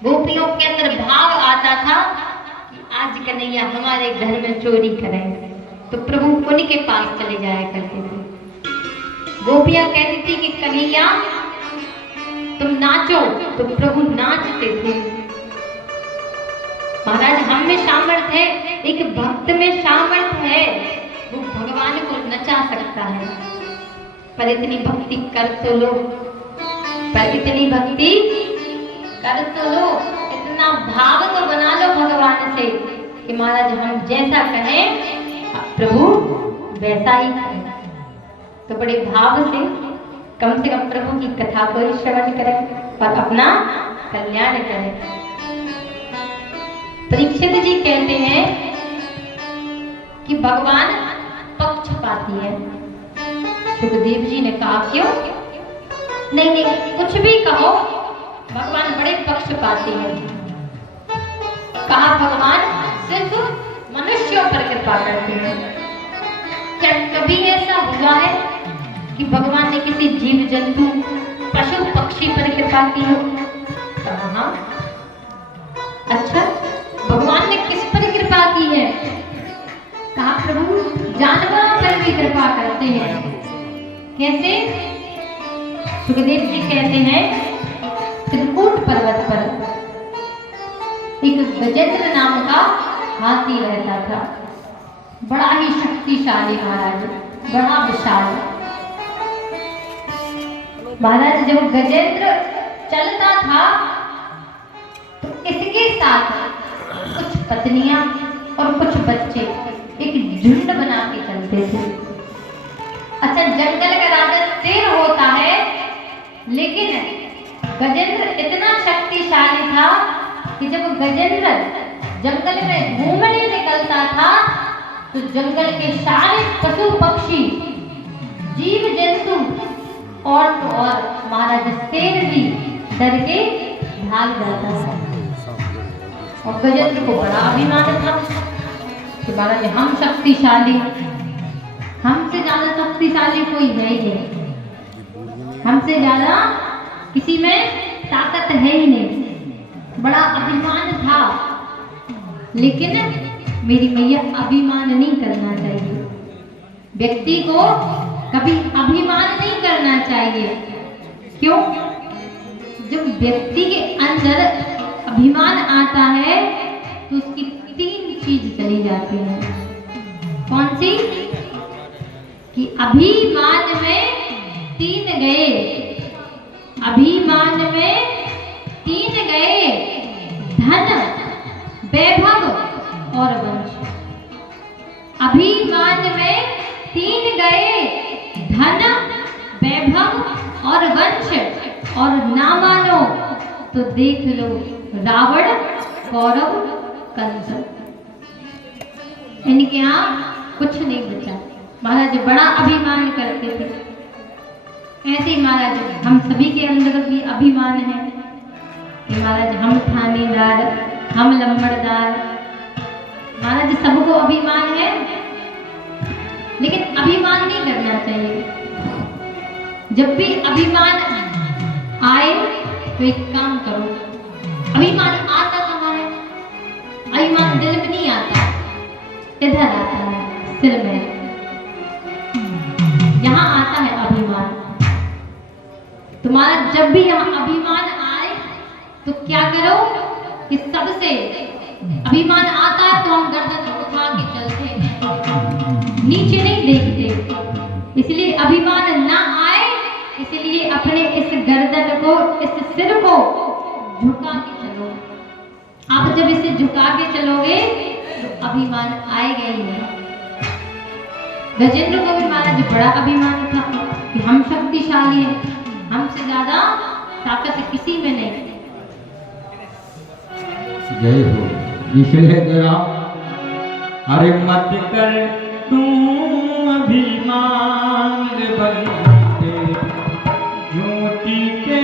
गोपियों के अंदर भाव आता था कि आज कन्हैया हमारे घर में चोरी करें, तो प्रभु उन्हीं के पास चले जाया करते थे। गोपियां कहती थी कि कन्हैया तुम नाचो, तो प्रभु नाचते थे। महाराज हम में सामर्थ्य है, एक भक्त में सामर्थ्य है, वो भगवान को नचा सकता है। पर इतनी भक्ति कर तो लो, पर इतनी भक्ति कर तो लो, इतना भाव तो बना लो भगवान से कि महाराज हम जैसा कहें प्रभु वैसा ही करें। तो बड़े भाव से कम प्रभु की कथा को ही श्रवण करें और अपना कल्याण करें। परीक्षित जी कहते हैं कि भगवान पक्षपाती है। सुखदेव जी ने कहा क्यों? नहीं नहीं कुछ भी कहो, भगवान बड़े पक्षपाती हैं। कहा भगवान सिर्फ मनुष्यों पर कृपा करते हैं। क्या कभी ऐसा हुआ है कि भगवान ने किसी जीव जंतु पशु पक्षी पर कृपा की हो? कहा हाँ। अच्छा भगवान ने किस पर कृपा की है? कहा प्रभु जानवरों पर भी कृपा करते हैं। कैसे? सुखदेव जी कहते हैं त्रिकूट पर्वत पर एक गजेंद्र नाम का हाथी रहता था, बड़ा ही शक्तिशाली महाराज, बड़ा विशाल। महाराज जब गजेंद्र चलता था तो इसके साथ कुछ पत्नियां और कुछ बच्चे एक झुंड बना के चलते थे। अच्छा जंगल का राजा शेर होता है, लेकिन गजेंद्र इतना शक्तिशाली था कि जब गजेंद्र जंगल में घूमने निकलता था तो जंगल के सारे पशु पक्षी जीव जंतु और तो और महाराज शेर भी डर के भाग जाता था। और गजेंद्र को बड़ा अभिमान था कि महाराज हम शक्तिशाली, हमसे ज्यादा शक्तिशाली कोई है ही नहीं, हमसे ज्यादा किसी में ताकत है ही नहीं। बड़ा अभिमान था। लेकिन मेरी मैया अभिमान नहीं करना चाहिए, व्यक्ति को कभी अभिमान नहीं करना चाहिए। क्यों? जब व्यक्ति के अंदर अभिमान आता है तो उसकी तीन चीज चली जाती है। कौन सी? कि अभिमान में तीन गए, अभिमान में तीन गए, धन वैभव और वंश। अभिमान में तीन गए, धन वैभव और वंश, और ना मानो तो देख लो रावण कौरव कंस, इनके यहाँ कुछ नहीं बचा। महाराज बड़ा अभिमान करते थे। ऐसे ही महाराज हम सभी के अंदर भी अभिमान है कि महाराज हम थानेदार, हम लंबड़दार, महाराज सबको अभिमान है, लेकिन अभिमान नहीं करना चाहिए। जब भी अभिमान आए तो एक काम करो, अभिमान आता कहाँ है? अभिमान दिल में नहीं आता, इधर आता है सिर में, यहाँ आता है अभिमान। तुम्हारा जब भी यहाँ अभिमान आए तो क्या करो कि सबसे अभिमान आता है तो हम गर्दन उठा के चलते हैं, नीचे नहीं देखते। इसलिए अभिमान ना आए, इसलिए अपने इस गर्दन को, इस सिर को झुका के चलो। आप जब इसे झुका के चलोगे तो अभिमान आएगा ही नहीं। गजेंद्र को भी महाराज बड़ा अभिमान था कि हम शक्तिशाली हैं, हमसे ज्यादा ताकत किसी में नहीं। जय हो। इसलिए जरा अरे मत कर तू अभिमान बनते ज्योति के